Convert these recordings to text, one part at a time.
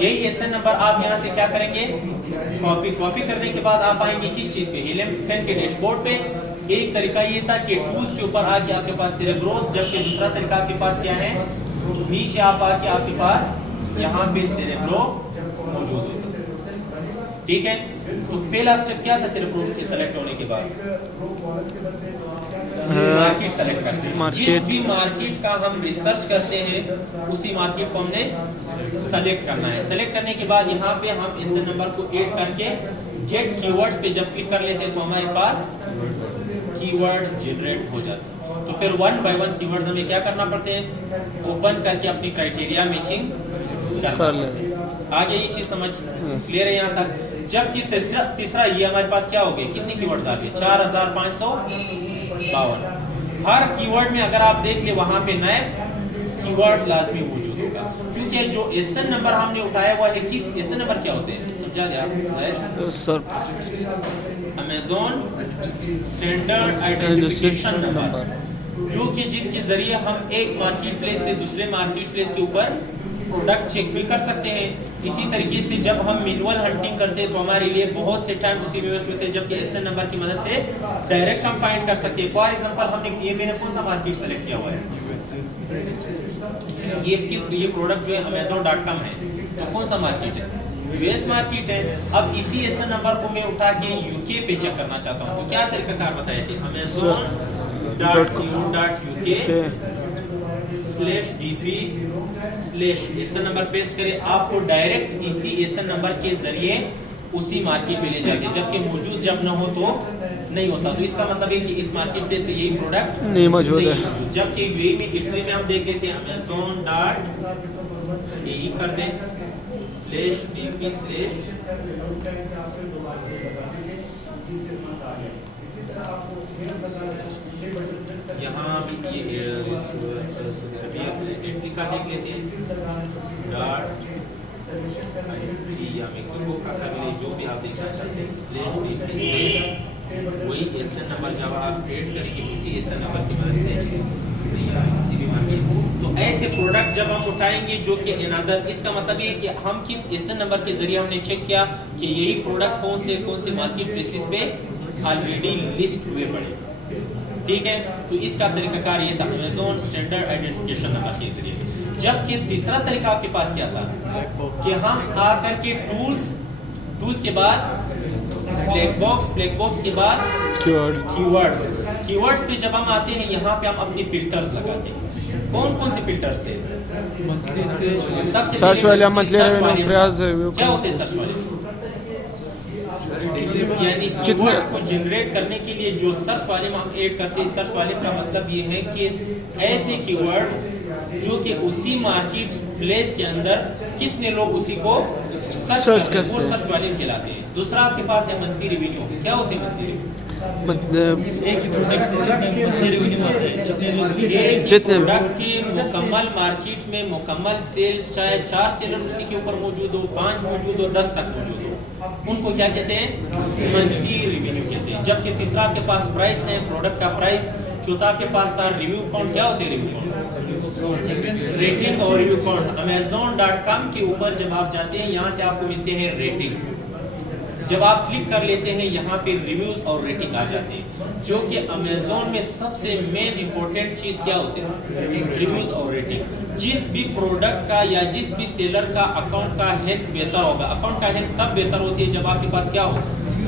यही SN number आप यहाँ से क्या करेंगे, कॉपी करने के बाद आप आएंगे किस चीज पे, हीलियम 10 के डैशबोर्ड पे। एक तरीका ये था कि टूल्स के ऊपर आके आपके पास सेरेब्रो, जबकि दूसरा तरीका आपके पास क्या है, नीचे आप आके आपके पास यहाँ पे सेरेब्रो मौजूद होता है। ठीक है, तो पहला स्टेप क्या था सेरेब्रो के सेलेक्ट होने के बाद, मार्केट सेलेक्ट करते हैं। जिस भी मार्केट का हम रिसर्च करते हैं उसी मार्केट को हमने सेलेक्ट करना है। सेलेक्ट करने के बाद यहाँ पे हम इस नंबर को ऐड करके गेट कीवर्ड्स पे जब क्लिक कर लेते हैं तो हमारे पास कीवर्ड्स जनरेट हो जाते हैं। तो फिर 1 बाय 1 कीवर्ड्स हमें क्या करना पड़ते हैं, ओपन करके अपनी क्राइटेरिया मैचिंग कर लेते हैं। आगे ये चीज समझ क्लियर है यहाँ तक। जबकि तीसरा ये हमारे पास क्या हो गए, कितने कीवर्ड्स आ गए, 4552। हर कीवर्ड में अगर आप देख ले वहां पे नए कीवर्ड लाजमी मौजूद होगा, क्योंकि जो एसएन नंबर हमने उठाया हुआ है, किस एसएन नंबर क्या होते हैं समझा दे आप sir, Amazon standard identification number, जो कि जिसके जरिए हम एक मार्केट प्लेस से दूसरे मार्केट प्लेस के ऊपर प्रोडक्ट चेक भी कर सकते हैं। इसी तरीके से जब हम मैनुअल हंटिंग करते हैं तो हमारे लिए बहुत से टाइम उसी में वेस्ट होते हैं, जबकि एसएन नंबर की मदद से डायरेक्ट हम फाइंड कर सकते हैं। फॉर एग्जांपल हमने ये मैंने कौन सा मार्केट सेलेक्ट किया हुआ है, ये प्रोडक्ट जो है amazon.com है, तो कौन सा मार्केट है, यूएस मार्केट है। अब इसी एसएन नंबर को मैं उठा के यूके पे चेक करना चाहता हूँ, तो क्या तरीकाकार बताया कि amazon.co.uk/dp/एसएन नंबर पेस्ट करें, आपको डायरेक्ट इसी एसएन नंबर के जरिए उसी मार्केट में ले जाके, जबकि मौजूद जब न हो तो नहीं होता। तो इसका मतलब है कि इस मार्केट प्लेस पे यही प्रोडक्ट नहीं मौजूद है। जबकि यूएई में, इटली में हम देख लेते हैं amazon.de कर दें /dp/ यहाँ भी ये इटली का देख लेते हैं या मेक्सिको का कर ले, जो भी आप देखना चाहते हैं /dp/, वही एसएन नंबर जब आप ऐड करेंगे इसी एसएन नंबर की मदद से किसी भी मार्केट, तो ऐसे प्रोडक्ट जब हम उठाएंगे जो कि अनदर, इसका मतलब ये है कि हम किस एसएन नंबर के जरिए हमने चेक किया कि यही प्रोडक्ट कौन से मार्केट प्लेसेस पे ऑलरेडी लिस्ट हुए पड़े। ठीक है, तो इसका तरीकाकार ये था अमेज़न स्टैंडर्ड आइडेंटिफिकेशन नंबर के जरिए। जबकि तीसरा तरीका आपके पास क्या था कि हम आकर के टूल्स के बाद ब्लैक बॉक्स के बाद कीवर्ड्स पे जब हम आते हैं, यहाँ पे हम अपनी फिल्टर्स लगाते हैं। कौन से फिल्टर्स थे, सबसे सर्च वाले क्या होते हैं सर्च वाले, यानी कीवर्ड्स को जनरेट करने के लिए जो सर्च वाले में हम ऐड करते हैं। सर्च वाले का मतलब ये है कि ऐसे कीवर्ड जो कि उसी मार्केट प्लेस के अंदर कितने लोग उसी को सर्च करते हैं, वो सर्च वाले कहलाते हैं। दूसरा आपके पास है मंथली रिवेन्यू। क्या होते हैं मंथली रिवेन्यू, एक प्रोडक्ट से जितने प्रोडक्ट की मुकम्मल मार्केट में मुकम्मल सेल्स, चाहे 4 सेलर उसी के ऊपर मौजूद हो, 5 मौजूद हो, 10 तक मौजूद हो, उनको क्या कहते हैं, मंथली रिवेन्यू कहते हैं। जबकि तीसरा आपके पास प्राइस है, प्रोडक्ट का प्राइस। चौथा आपके पास था रिव्यू काउंट। क्या होते हैं रिव्यू काउंट, रेटिंग और रिव्यू काउंट। amazon.com के ऊपर जब आप जाते हैं, यहाँ से आपको मिलते हैं रेटिंग्स। जब आप क्लिक कर लेते हैं यहाँ पे रिव्यूज और रेटिंग आ जाते हैं, जो कि अमेज़न में सबसे मेन इंपॉर्टेंट चीज क्या होती है, रिव्यूज और रेटिंग। जिस भी प्रोडक्ट का या जिस भी सेलर का अकाउंट का हेल्थ बेहतर होगा। अकाउंट का हेल्थ तब बेहतर होती है जब आपके पास क्या हो,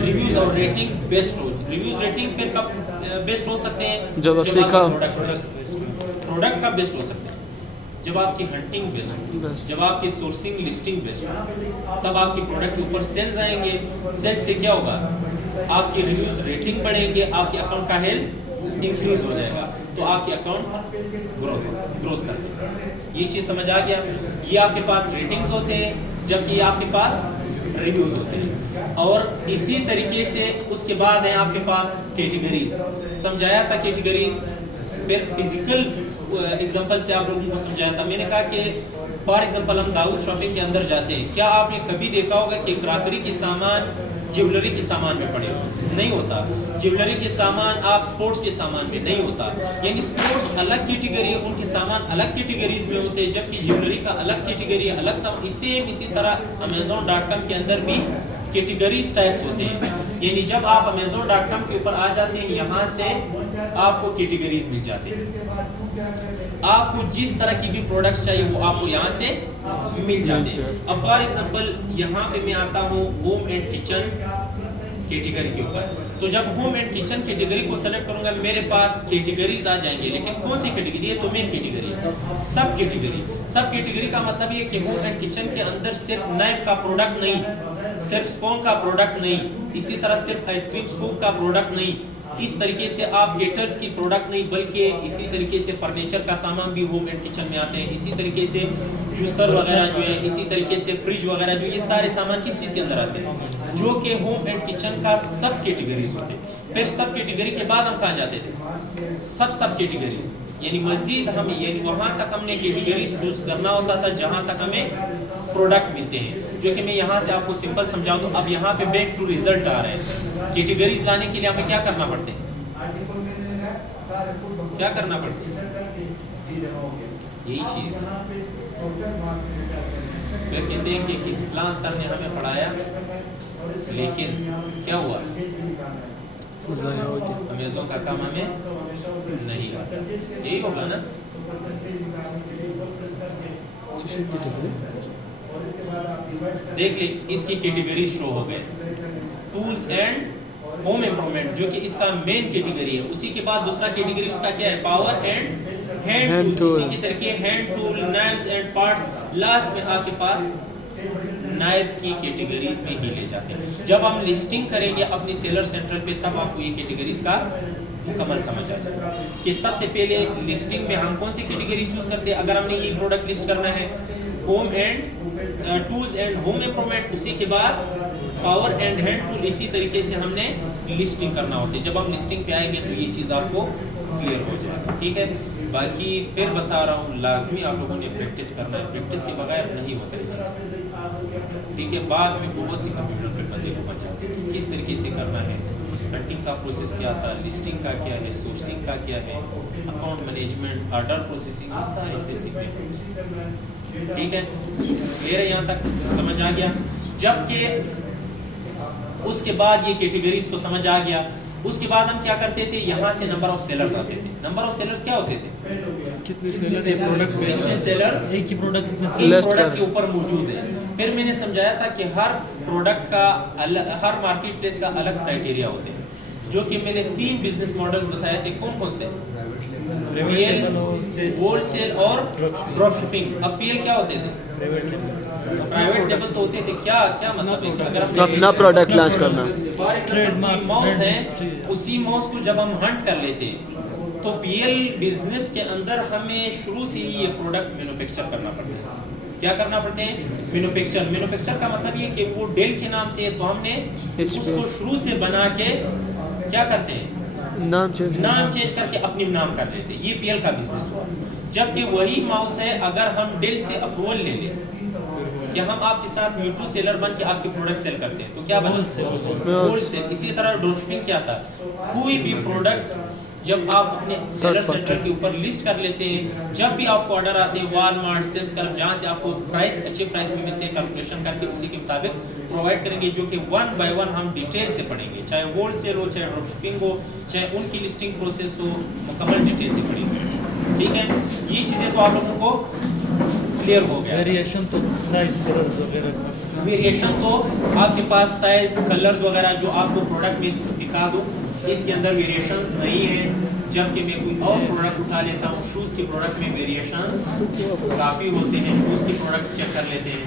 रिव्यूज और रेटिंग बेस्ट हो। रिव्यूज रेटिंग फिर कब बेस्ट हो सकते हैं, जब प्रोडक्ट का बेस्ट हो सकते हैं, जब आपकी हंटिंग बेस्ट, जब आपकी सोर्सिंग लिस्टिंग बेस्ट, तब आपके प्रोडक्ट के ऊपर सेल्स आएंगे। सेल्स से क्या होगा, आपकी रिव्यूज रेटिंग बढ़ेंगे, आपके अकाउंट का हेल्थ इंक्रीज हो जाएगा, तो आपके अकाउंट ग्रोथ करते हैं। ये चीज समझ आ गया। ये आपके पास रेटिंग्स होते हैं, जबकि आपके पास रिव्यूज होते हैं। और इसी तरीके से उसके बाद है आपके पास कैटेगरीज। समझाया था कैटेगरीज, फिर फिजिकल एग्जांपल से आप लोगों को समझाया था। मैंने कहा कि फॉर एग्जांपल हम दाऊद शॉपिंग के अंदर जाते हैं, क्या आपने कभी देखा होगा कि क्रॉकरी के सामान ज्वेलरी के सामान में पड़े हो, नहीं होता। ज्वेलरी के सामान आप स्पोर्ट्स के सामान में नहीं होता, यानी स्पोर्ट्स अलग कैटेगरी है, उनके सामान अलग कैटेगरीज में होते हैं, जबकि ज्वेलरी का अलग कैटेगरी है, अलग सामान। इसी तरह Amazon.com के अंदर भी कैटेगरीज टाइप्स होते हैं, यानी जब आप Amazon.com के ऊपर आ जाते हैं, यहाँ से आपको कैटेगरीज मिल जाते हैं। आपको जिस तरह की भी प्रोडक्ट्स चाहिए वो आपको यहाँ से मिल जाते हैं। अब फॉर एग्जांपल यहाँ पे मैं आता हूँ होम एंड किचन कैटेगरी के ऊपर, तो जब होम एंड किचन कैटेगरी को सेलेक्ट करूंगा मेरे पास कैटेगरीज आ जाएंगे, लेकिन कौन सी कैटेगरी है? तो मेन कैटेगरी, सब कैटेगरी। सब कैटेगरी का मतलब ये कि होम एंड किचन के अंदर सिर्फ नाइफ का प्रोडक्ट नहीं, सिर्फ स्पून का प्रोडक्ट नहीं, इसी तरह सिर्फ आइसक्रीम स्कूप का प्रोडक्ट नहीं, इस तरीके से आप गेटर्स की प्रोडक्ट नहीं, बल्कि इसी तरीके से फर्नीचर का सामान भी होम एंड किचन में आते हैं, इसी तरीके से जूसर वगैरह जो है, इसी तरीके से फ्रिज वगैरह जो, ये सारे सामान किस चीज़ के अंदर आते हैं? जो कि होम एंड किचन का सब कैटेगरीज होते हैं। फिर सब कैटेगरी के बाद हम कहाँ जाते थे? सब कैटेगरीज, यानी मजीद हमें, यानी वहाँ तक हमने कैटेगरीज चूज करना होता था जहाँ तक हमें प्रोडक्ट मिलते हैं, जो कि मैं यहाँ से आपको सिंपल समझाऊँ तो अब यहाँ पे बैक टू रिजल्ट आ रहे हैं। कैटेगरीज लाने के लिए हमें क्या करना पड़ते हैं? क्या करना पड़ता है? यही चीज। फिर कहते हैं कि किस क्लास सर ने हमें पढ़ाया, लेकिन क्या हुआ? अमेज़न का काम हमें नहीं आता। यही होगा ना? देख ले, इसकी कैटेगरी शो हो गए, टूल्स एंड होम इम्प्रूवमेंट, जो कि इसका मेन कैटेगरी है। उसी के बाद दूसरा कैटेगरी उसका क्या है? Power and hand tool. इसी के तरीके hand tool, knifes and parts. Last में आपके पास नाइफ की कैटेगरीज में ही ले जाते हैं। जब हम लिस्टिंग करेंगे अपनी सेलर सेंटर पे, तब आपको ये कैटेगरीज का मुकम्मल समझ आ जाएगा कि सबसे पहले लिस्टिंग में हम कौन सी कैटेगरी चूज करते हैं। अगर हमने ये प्रोडक्ट लिस्ट करना है, home and tools and home improvement, उसी के बाद पावर एंड हैंड टूल, इसी तरीके से हमने लिस्टिंग करना होती है। जब हम लिस्टिंग पे आएंगे तो ये चीज़ आपको क्लियर हो जाएगा, ठीक है। बाकी फिर बता रहा हूँ, लाजमी आप लोगों ने प्रैक्टिस करना है, प्रैक्टिस के बगैर नहीं होता ये चीज़, ठीक है। बाद में बहुत सी कंप्यूटर पे बंदे को बन जाते हैं किस तरीके से करना है, कटिंग का प्रोसेस क्या था, लिस्टिंग का क्या है, सोर्सिंग का क्या है, अकाउंट मैनेजमेंट, ऑर्डर प्रोसेसिंग, ये सारे से सीखने, ठीक है। मेरे यहाँ तक समझ आ गया। जबकि उसके बाद ये कैटेगरीज तो समझ आ गया, उसके बाद हम क्या करते थे, यहाँ से नंबर ऑफ सेलर्स आते थे। नंबर ऑफ सेलर्स क्या होते थे? कितने सेलर्स एक ही प्रोडक्ट के ऊपर मौजूद है। फिर मैंने समझाया था कि हर प्रोडक्ट का हर मार्केट प्लेस का अलग क्राइटेरिया होते हैं, जो कि मैंने 3 बिजनेस मॉडल्स बताए थे। कौन कौन से? पीएल, होलसेल और ड्रॉप शिपिंग। अब पीएल क्या होते थे? प्राइवेट लेवल तो होते थे। क्या मतलब है? अगर हम अपना प्रोडक्ट लॉन्च करना, फॉर एग्जांपल माउस है, उसी माउस को जब हम हंट कर लेते तो पीएल बिजनेस के अंदर हमें शुरू से ही ये प्रोडक्ट मैन्युफैक्चर करना पड़ता है। क्या करना पड़ते हैं? मैन्युफैक्चर का मतलब ये कि वो डेल के नाम से है, तो हमने उसको शुरू से बना के क्या करते हैं, नाम चेंज करके अपनी नाम कर लेते हैं। ये पीएल का बिजनेस हुआ। जबकि वही माउस है, अगर हम डेल से अप्रूवल ले लें कि हम आपके साथ म्यूटू सेलर बन के आपके प्रोडक्ट सेल करते हैं, तो क्या बना? होलसेल। इसी तरह ड्रॉपशिपिंग क्या था? कोई भी प्रोडक्ट जब आप अपने सेलर सेंटर के ऊपर लिस्ट कर लेते हैं, जब भी आपको ऑर्डर आते हैं, वॉलमार्ट, सेल्स कर, जहाँ से आपको प्राइस अच्छे प्राइस में मिलते हैं, कैलकुलेशन करके उसी के मुताबिक प्रोवाइड करेंगे, जो कि 1 बाय 1 हम डिटेल से पढ़ेंगे, चाहे होलसेल हो, चाहे ड्रॉपशिपिंग हो, चाहे उनकी लिस्टिंग प्रोसेस हो, मुकम्मल डिटेल से पढ़ेंगे, ठीक है। ये चीज़ें तो आप लोगों को क्लियर हो गया। वेरिएशन तो साइज, कलर्स वगैरह, वेरिएशन तो आपके पास साइज, कलर्स वगैरह जो आपको प्रोडक्ट में दिखा दूँ, इसके अंदर वेरिएशंस नहीं है। जबकि मैं कोई और प्रोडक्ट उठा लेता हूँ, शूज़ के प्रोडक्ट में वेरिएशंस काफ़ी होते हैं। शूज़ के प्रोडक्ट्स चेक कर लेते हैं।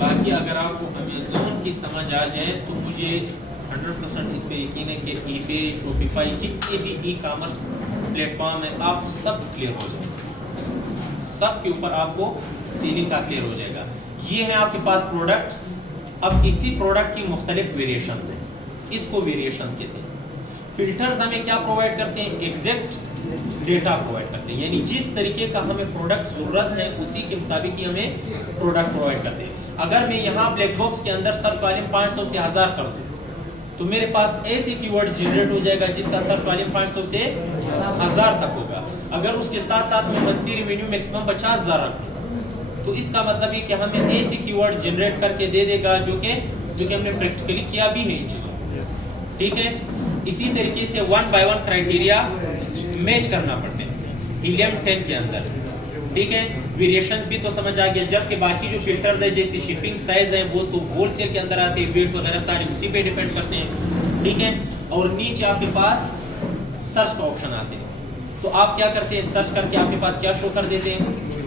बाकी अगर आपको अमेज़न की समझ आ जाए तो मुझे 100% इस पे यकीन है कि ईबे, शॉपिफाई, जितने भी ई कॉमर्स प्लेटफॉर्म है, आपको सब क्लियर हो जाएगा, सब के ऊपर आपको सीलिंग का क्लियर हो जाएगा। ये है आपके पास प्रोडक्ट। अब इसी प्रोडक्ट की मुख्तलिफ वेरिएशंस हैं, इसको वेरिएशंस कहते हैं। फिल्टर्स हमें क्या प्रोवाइड करते हैं? एग्जैक्ट डेटा प्रोवाइड करते हैं, यानी जिस तरीके का हमें प्रोडक्ट जरूरत है उसी के मुताबिक ही हमें प्रोडक्ट प्रोवाइड करते हैं। अगर मैं यहाँ ब्लैक बॉक्स के अंदर सर्च वॉल्यूम 500 से 1000 कर दूँ तो मेरे पास ऐसे कीवर्ड जनरेट हो जाएगा जिसका सर्च वॉल्यूम 500 से 1000 तक होगा। अगर उसके साथ साथ में मंथली रेवेन्यू मैक्सिमम 50,000 रखूँ तो इसका मतलब ये कि हमें ऐसे कीवर्ड जनरेट करके दे देगा जो कि हमने प्रैक्टिकली किया भी है इन चीज़ों को, ठीक है। इसी तरीके से 1 बाय 1 क्राइटेरिया मैच करना पड़ते हैं हीलियम 10 के अंदर, ठीक है। वेरिएशंस भी तो समझ आ गया, जबकि बाकी जो फिल्टर्स है जैसे शिपिंग साइज है वो तो होलसेल के अंदर आते हैं, वेट वगैरह सारे उसी पे डिपेंड करते हैं, ठीक है। और नीचे आपके पास सर्च का ऑप्शन आते हैं, तो आप क्या करते हैं, सर्च करके आपके पास क्या शो कर देते हैं।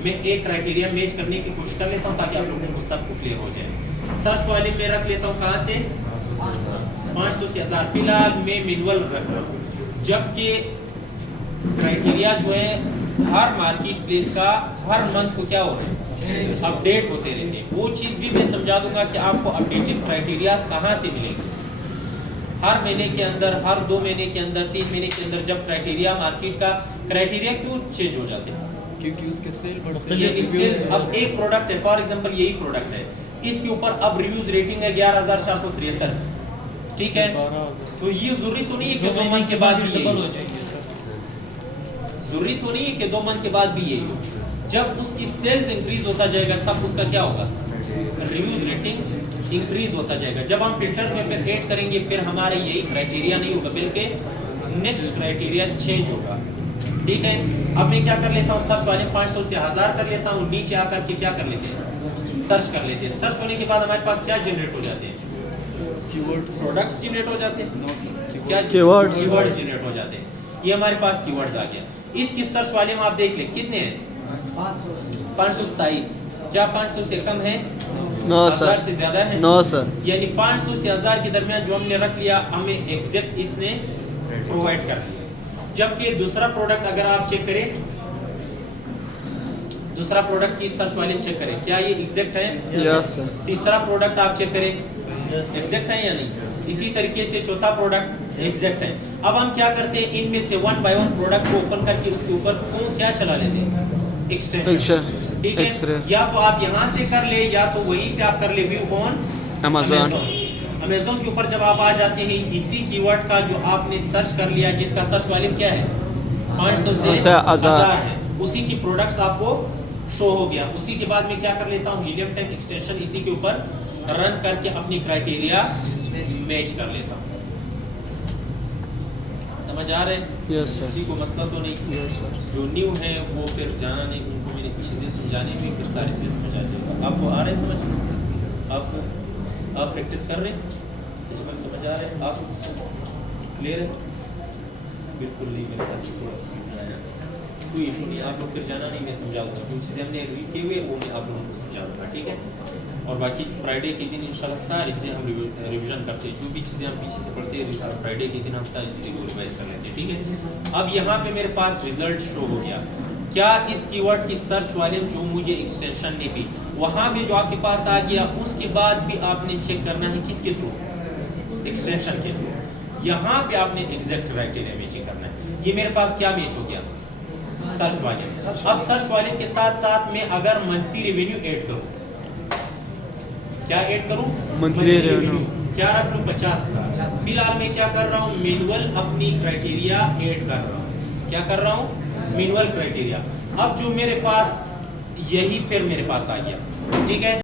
मैं एक क्राइटेरिया मैच करने की कोशिश कर लेता हूँ ताकि आप लोगों को सबको क्लियर हो जाए। सर्च वाले में रख लेता हूँ कहाँ से, 500 से 1000। फिलहाल मैं मैनुअल रख रहा हूँ, जबकि क्राइटेरिया जो है हर मार्केट प्लेस का हर मंथ को क्या हो रहा है, अपडेट होते रहते हैं। वो चीज़ भी मैं समझा दूंगा कि आपको अपडेटेड क्राइटेरिया कहाँ से मिलेंगे। हर महीने के अंदर, हर 2 महीने के अंदर, 3 महीने के अंदर जब क्राइटेरिया मार्केट का क्राइटेरिया क्यों चेंज हो जाते हैं, क्योंकि उसके सेल बढ़ते ये इससे अब एक प्रोडक्ट है, फॉर एग्जांपल यही प्रोडक्ट है, इसके ऊपर अब रिव्यूज रेटिंग है 11,473, ठीक है। तो ये जरूरी तो नहीं है कि 2 मंथ के बाद भी यही हो, जरूरी तो नहीं है कि 2 मंथ के बाद भी यही हो। जब उसकी सेल्स इंक्रीज होता जाएगा तब उसका क्या होगा, रिव्यूज रेटिंग इंक्रीज होता जाएगा। जब हम फिल्टर्स में फिर ऐड करेंगे फिर हमारे यही क्राइटेरिया नहीं होगा बल्कि नेक्स्ट क्राइटेरिया चेंज होगा, ठीक है। अब मैं क्या कर लेता हूँ, सर्च वाले 500 से 1000 कर लेता हूँ, नीचे आकर के क्या कर लेते हैं, सर्च कर लेते हैं। सर्च होने के बाद हमारे पास क्या जनरेट हो जाते हैं, कीवर्ड्स, प्रोडक्ट्स जनरेट हो जाते हैं, क्या कीवर्ड्स जनरेट हो जाते हैं। ये हमारे पास कीवर्ड्स आ गया। इसकी सर्च वाले में आप देख लें कितने हैं, 527। क्या 500 से कम है, 1000 से ज्यादा है, 9 सर। यानी 500 से 1000 के दरमियान जो हमने रख लिया हमें एग्जैक्ट इसने प्रोवाइड कर दिया। जबकि दूसरा प्रोडक्ट अगर आप चेक करें, दूसरा प्रोडक्ट की सर्च वाले चेक करें क्या ये एग्जैक्ट है, यस सर। तीसरा प्रोडक्ट आप चेक करें एग्जैक्ट है या नहीं। इसी तरीके से चौथा प्रोडक्ट एग्जैक्ट है। अब हम क्या करते हैं, इनमें से 1 बाय 1 प्रोडक्ट को ओपन करके उसके ऊपर क्या चला लेते हैं, एक्सटेंशन, ठीक है। या तो आप यहाँ से कर ले या तो वहीं से आप कर ले, व्यू ऑन अमेज़न। अमेज़न के ऊपर जब आप आ जाते हैं, इसी कीवर्ड का जो आपने सर्च कर लिया जिसका सर्च वॉल्यूम क्या है 500 से 1000 है, उसी की प्रोडक्ट्स आपको शो हो गया। उसी के बाद मैं क्या कर लेता हूँ, हीलियम 10 एक्सटेंशन इसी के ऊपर रन करके अपनी क्राइटेरिया मैच कर लेता हूँ। समझ आ रहे हैं, यस सर। किसी को मसला तो नहीं। Yes sir. जो न्यू है वो फिर जाना नहीं, उनको मैंने कुछ चीज़ें समझाने में फिर सारी चीज़ें समझ आ जाएगा। आपको आ रहे समझ, आप प्रैक्टिस कर रहे हैं, इस समझ आ रहे हैं, आप क्लियर है, बिल्कुल नहीं मेरे ख्याल से थोड़ा आया कोई इशू नहीं। आप लोग फिर जाना नहीं, मैं समझा दूँगा। जो चीज़ें हमने रीड किए हुए वो मैं आप लोगों को समझा दूँगा, ठीक है। और बाकी फ्राइडे के दिन इंशाल्लाह सारी चीज़ें हम रिवीजन करते हैं, जो भी चीज़ें हम पीछे से पढ़ते हैं फ्राइडे के दिन हम सारी चीज़ें को रिवाइज कर लेते हैं, ठीक है। अब यहाँ पे मेरे पास रिजल्ट शो हो गया। क्या इस कीवर्ड की सर्च वाले जो मुझे एक्सटेंशन ने भी वहाँ भी जो आपके पास आ गया, उसके बाद भी आपने चेक करना है किसके थ्रू, एक्सटेंशन के थ्रू। यहाँ पे आपने एग्जैक्ट क्राइटेरिया मैचिंग करना है। ये मेरे पास क्या मैच हो गया, सर्च वाले। अब सर्च वाले के साथ साथ में अगर मंथली रेवेन्यू ऐड करूँ, क्या ऐड करूं, मंथली रेवेन्यू क्या रख लूं, 50,000। फिलहाल मैं क्या कर रहा हूं, मैनुअल अपनी क्राइटेरिया ऐड कर रहा हूं। क्या कर रहा हूं, मैनुअल क्राइटेरिया। अब जो मेरे पास यही फिर मेरे पास आ गया, ठीक है।